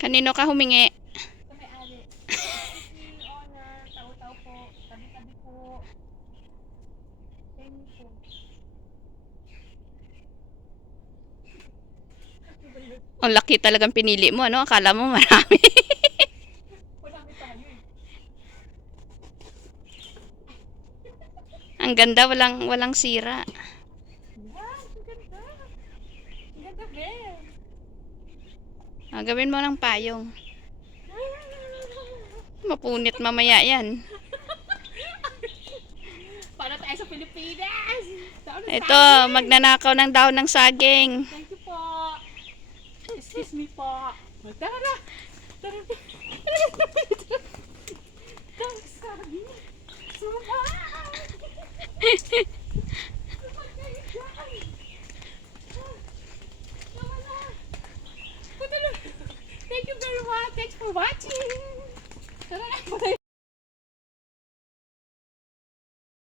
Kanino ka humingi? Sa may-ari. Si owner, tao-tao po. Tabi-tabi po. Thank you po. Ang laki talagang pinili mo, ano? Akala mo marami. Marami tayo eh. Ang ganda, walang sira. Wow, ang ganda. Ang ganda, Ben. Gawin mo ng payong. Mapunit mamaya yan. Para tayo sa Pilipinas. Taon na Ito, saging. magnanakaw ng dahon ng saging. Thank you po. Excuse me po. Tara na. Tara na. Tara na. Saging. Suma. Thank you very much. Thanks for watching. Tara na.